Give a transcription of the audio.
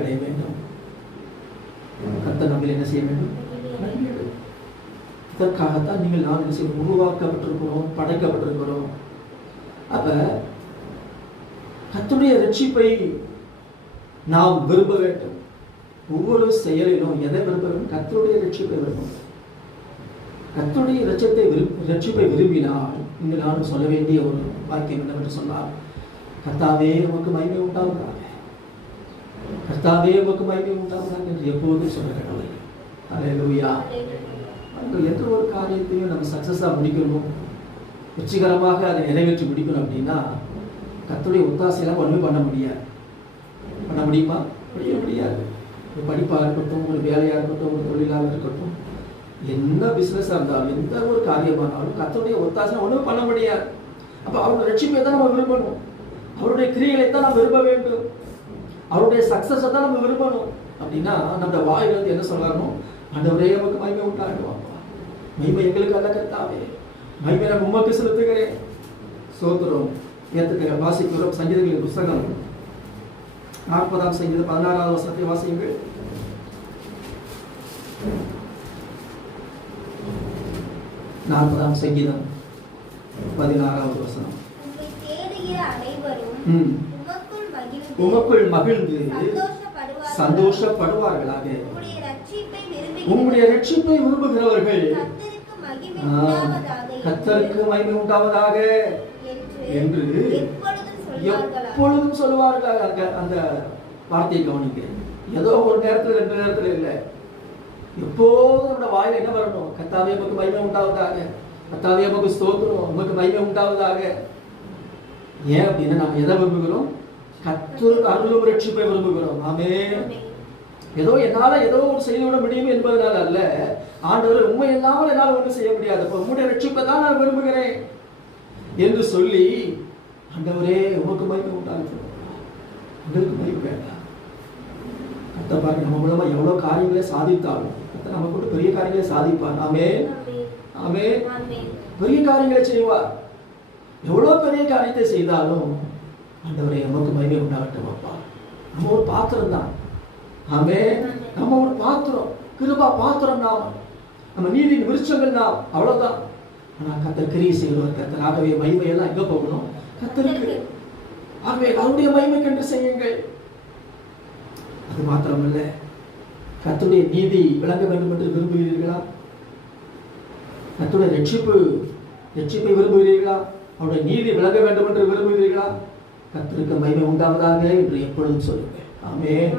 அடைய வேண்டும். கர்த்தர் நம்மில் என்ன செய்ய வேண்டும்? இதற்காகத்தான் நீங்கள் நான் என்ன செய்ய உருவாக்கப்பட்டிருக்கிறோம், படைக்கப்பட்டிருக்கிறோம். அப்ப கர்த்தருடைய ரட்சிப்பை நாம் விரும்ப வேண்டும். ஒவ்வொரு செயலிலும் எதை விரும்ப வேண்டும்? கர்த்தருடைய ரட்சிப்பை விரும்பும். கர்த்தருடைய ரட்சிப்பை விரும்பினால் நீங்கள் நானும் சொல்ல வேண்டிய ஒரு வாக்கியம் என்னவென்று சொன்னால், கர்த்தாவே உமக்கு மகிமை உண்டாவதாக, கர்த்தாவே உமக்கு மகிமை உண்டாவதாக என்று எப்போதும் சொல்ல கடவுளை. அல்லேலூயா. எந்த ஒரு காரியத்தையும் நம்ம சக்சஸாக முடிக்கணும், வெற்றிகரமாக அதை நிறைவேற்றி முடிக்கணும் அப்படின்னா கர்த்தருடைய ஒத்தாசையெல்லாம் ஒன்றுமே பண்ண முடியாது. பண்ண முடியுமா? முடியாது. ஒரு படிப்பாக இருக்கட்டும், ஒரு வேலையாக இருக்கட்டும், ஒரு தொழிலாக இருக்கட்டும், என்ன பிஸ்னஸாக இருந்தாலும் எந்த ஒரு காரியமானாலும் கர்த்தருடைய ஒத்தாசை ஒன்றுமே பண்ண முடியாது. அப்போ அவருடைய ரட்சிப்பை தான் நம்ம விரும்பணும், அவருடைய கிரியைகளை தான் நம்ம விரும்ப வேண்டும், அவருடைய சக்சஸை தான் நம்ம விரும்பணும். அப்படின்னா நம்ம வாயிலிருந்து என்ன சொல்லணும்? ஆண்டவரே நமக்கு மகிமை உண்டாகட்டும், மகிமை எங்களுக்கு அல்ல கர்த்தாவே, மகிமை நான் உமக்கு செலுத்துகிறேன். சோத்திரம். ஏற்றுக்க வாசிக்கிறோம். சங்கீதங்களின் புஸ்தகம் 40ஆம் சங்கீதம் 16வது வசனத்தை வாசியுங்கள். 40ஆம் சங்கீதம் 16வது வசனம். உமக்குள் மகிழ்ந்து சந்தோஷப்படுவார்களாக. உம்முடைய ரட்சிப்பை விரும்புகிறவர்கள் கர்த்தருக்கு மகிமை உண்டாவதாக என்று எப்பொழுதும் சொல்லுவார்கள். அந்த வார்த்தையை கவனிக்க. ஏதோ ஒரு நேரத்தில் ரெண்டு நேரத்தில் இல்லை, எப்போதும் நம்முடைய வாயில என்ன வரணும்? கர்த்தாவே உமக்கு மகிமை உண்டாவதாக, கர்த்தாவே உமக்கு ஸ்தோத்திரம், உமக்கு மகிமை உண்டாவதாக. ஏன் அப்படின்னா நாம் எதை விரும்புகிறோம்? கர்த்தர் அருளும் ரட்சிப்பை விரும்புகிறோம். ஆமென். ஏதோ என்னால ஏதோ ஒரு செய்துவிட முடியும் என்பதனால அல்ல, ஆண்டவர் உண்மை இல்லாமல் என்னால் ஒன்றும் செய்ய முடியாது, உம்முடைய ரட்சிப்பை தான் நான் விரும்புகிறேன் என்று சொல்லி, ஆண்டவரே உமக்கு மகிமை உண்டாகட்டும், உங்களுக்கு மகிமை வேண்டாம். கர்த்தர் பாருங்க, நம்ம மூலமா எவ்வளவு காரியங்களை சாதித்தாலும் கர்த்தர் நம்ம கூட பெரிய காரியங்களை சாதிப்பார். ஆமென், ஆமென். பெரிய காரியங்களை செய்வார். எவ்வளவு பெரிய காரியத்தை செய்தாலும் ஆண்டவரே உமக்கு மகிமை உண்டாகட்டும் அப்பா. நம்ம ஒரு பாத்திரம் தான். ஆமென். நம்ம ஒரு பாத்திரம், கிருபா பாத்திரம் நாம, நம்ம நீதியின் விருட்சங்கள் நாம், அவ்வளவுதான். ஆனா கர்த்தர் கிரியை செய்கிறவர் கர்த்தர். ஆகவே மகிமை எல்லாம் எங்க போகணும்? கர்த்தருக்கு. ஆகவே அவருடைய மகிமைக்கு என்று செய்யுங்கள். அது மாத்திரமல்ல, கர்த்தருடைய நீதி விளங்க வேண்டும் என்று விரும்புகிறீர்களா? கர்த்தருடைய ரட்சிப்பை விரும்புகிறீர்களா? அவருடைய நீதி விளங்க வேண்டும் என்று விரும்புகிறீர்களா? கர்த்தருக்கு மகிமை உண்டாவதாக என்று எப்பொழுதும் சொல்லுங்கள். ஆமென்.